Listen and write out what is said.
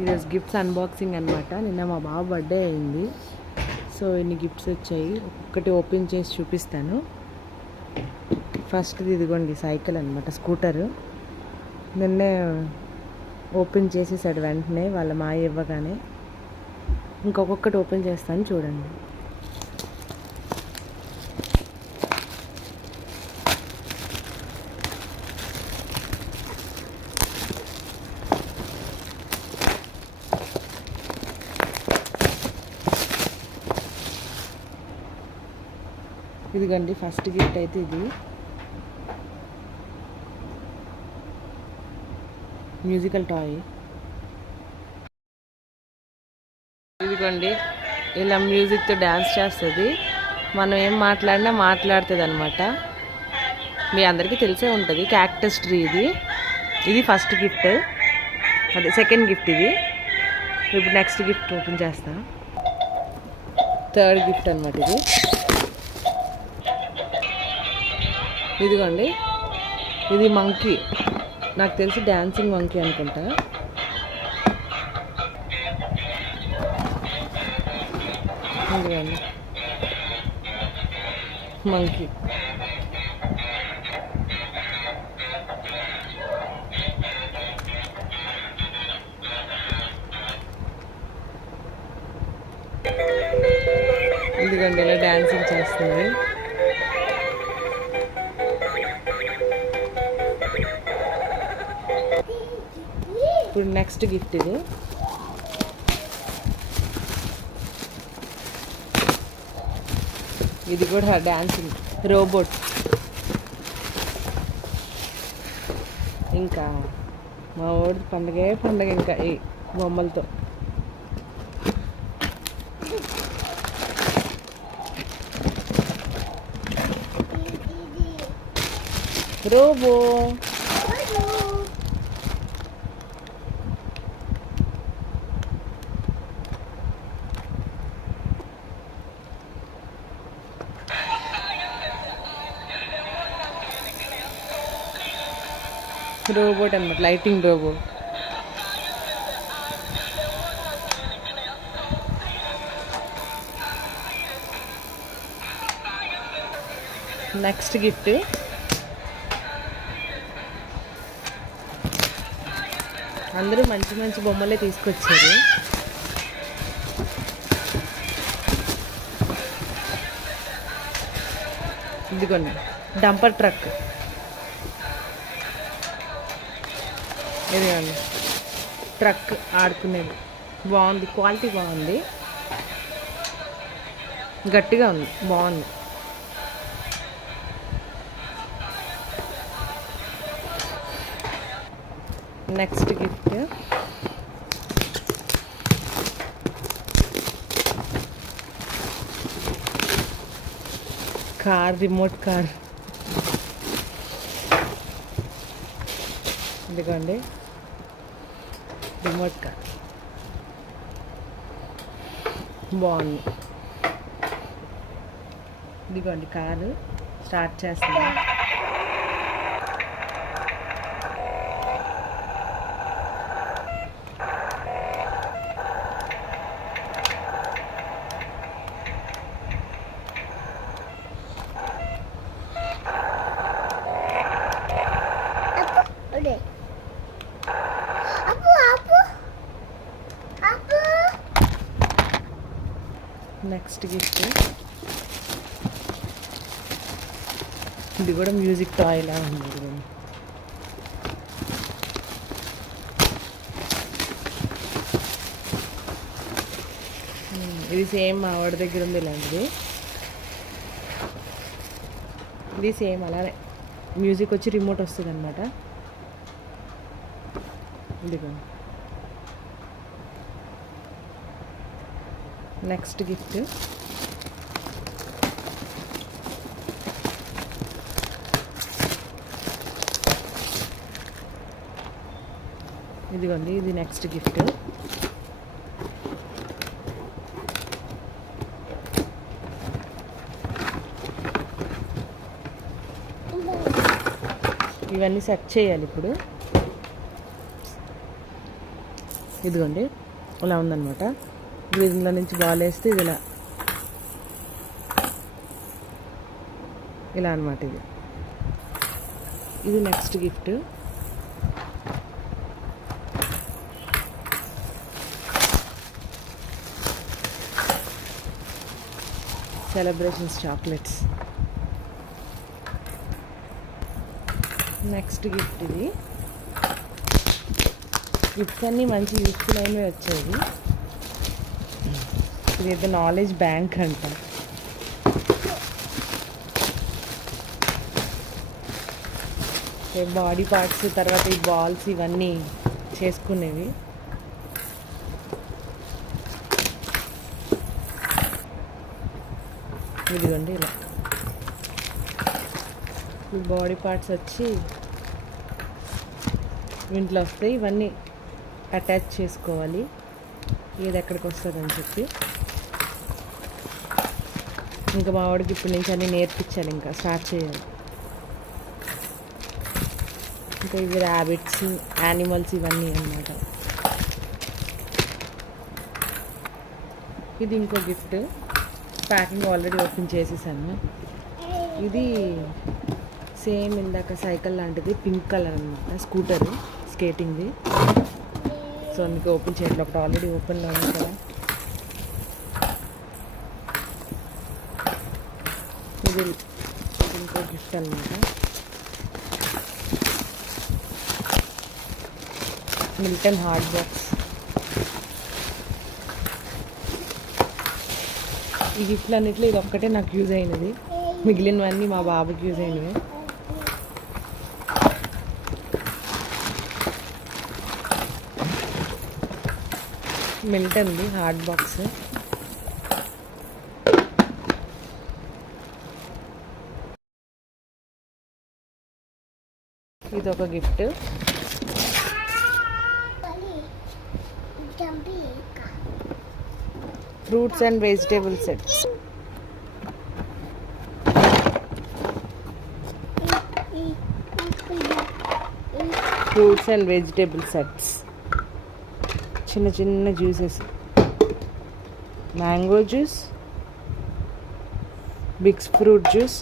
ఈరోజు gifts unboxing అనమాట. నిన్న మా బాబు బర్త్డే అయింది. సో ఇన్ని గిఫ్ట్స్ వచ్చాయి. ఒక్కొక్కటి ఓపెన్ చేసి చూపిస్తాను. ఫస్ట్ది ఇదిగోండి సైకిల్ అనమాట, స్కూటరు. నిన్నే ఓపెన్ చేసేసాడు వెంటనే వాళ్ళ మాయ ఇవ్వగానే. ఇంకొకటి ఓపెన్ చేస్తాను చూడండి. ఇదిగండి ఫస్ట్ గిఫ్ట్ అయితే ఇది మ్యూజికల్ టాయ్. ఇదిగోండి ఇలా మ్యూజిక్తో డ్యాన్స్ చేస్తుంది. మనం ఏం మాట్లాడినా మాట్లాడుతుంది అనమాట. మీ అందరికీ తెలిసే ఉంటుంది. క్యాక్టస్ ట్రీ ఇది ఫస్ట్ గిఫ్ట్, అదే సెకండ్ గిఫ్ట్. ఇది ఇప్పుడు నెక్స్ట్ గిఫ్ట్ ఓపెన్ చేస్తా. థర్డ్ గిఫ్ట్ అనమాట ఇది. ఇదిగోండి ఇది మంకీ, నాకు తెలిసి డ్యాన్సింగ్ మంకీ అనుకుంటా. ఇదిగోండి మంకీ. ఇదిగోండి ఇలా డ్యాన్సింగ్ చేస్తుంది. ఇప్పుడు నెక్స్ట్ గిఫ్ట్ ఇది కూడా డ్యాన్సింగ్ రోబోట్. ఇంకా మా ఊరి పండగే పండగ ఇంకా ఈ బొమ్మలతో. రోబో రోబోట్ అన్నమాట, లైటింగ్ రోబోట్. నెక్స్ట్ గిఫ్ట్ అందరూ మంచి మంచి బొమ్మలే తీసుకొచ్చారు. ఇదిగోండి డంపర్ ట్రక్. ఇదిగోండి ట్రక్ ఆడుకునేది. బాగుంది, క్వాలిటీ బాగుంది, గట్టిగా ఉంది, బాగుంది. Next gift car, remote car. ఇదిగోండి రిమోట్ కార్, బాగుంది. ఇదిగోండి కారు స్టార్ట్ చేస్తుంది. నెక్స్ట్ గిఫ్ట్ ఇది కూడా మ్యూజిక్ టాయ్ లా ఉంది. ఇది సేమ్ మా వాడి దగ్గర ఉంది ఇలాంటిది. ఇది సేమ్ అలానే మ్యూజిక్ వచ్చి రిమోట్ వస్తుంది అనమాట. ఇదిగో నెక్స్ట్ గిఫ్ట్ ఇదిగోండి ఇది నెక్స్ట్ గిఫ్ట్. ఇవన్నీ సెట్ చేయాలి ఇప్పుడు. ఇదిగోండి ఇలా ఉందన్నమాట. ఇందులో నుంచి బాల్ వేస్తే ఇది ఇలా అనమాట. ఇది next gift. Celebrations chocolates. Next gift ఇది. గిఫ్ట్స్ అన్నీ మంచి యూస్ఫుల్ అయినవి వచ్చేది. ఇదైతే నాలెడ్జ్ బ్యాంక్ అంట. బాడీ పార్ట్స్, తర్వాత ఈ బాల్స్ ఇవన్నీ చేసుకునేవి. ఇదిగోండి ఇలా ఈ బాడీ పార్ట్స్ వచ్చి ఇంట్లో వస్తాయి. ఇవన్నీ అటాచ్ చేసుకోవాలి ఏది ఎక్కడికి వస్తుందని చెప్పి. ఇంకా మా వాడికి ఇప్పటి నుంచి అన్నీ నేర్పించాలి, ఇంకా స్టార్ట్ చేయాలి. ఇంకా ఇవి ర్యాబిట్స్, యానిమల్స్ ఇవన్నీ అన్నమాట. ఇది ఇంకో గిఫ్ట్. ప్యాకింగ్ ఆల్రెడీ ఓపెన్ చేసేసాను. ఇది సేమ్ ఇందాక సైకిల్ లాంటిది, పింక్ కలర్ అనమాట. స్కూటర్ స్కేటింగ్ది. సో అందుకే ఓపెన్ చేయట్లేదు. ఒకటి ఆల్రెడీ ఓపెన్లో ఉంది కదా. ఇది ఇంకో గిఫ్ట్ అనమాట. Milton hot box. ఈ గిఫ్ట్లు అన్నిట్లో ఇది ఒక్కటే నాకు యూజ్ అయినది, మిగిలినవన్నీ మా బాబుకి యూజ్ అయినవి. మిల్టన్ది హాట్ బాక్స్. ఇది ఒక gift. Fruits and vegetable sets. Fruits and vegetable sets. చిన్న చిన్న juices. Mango juice, Biggs fruit juice,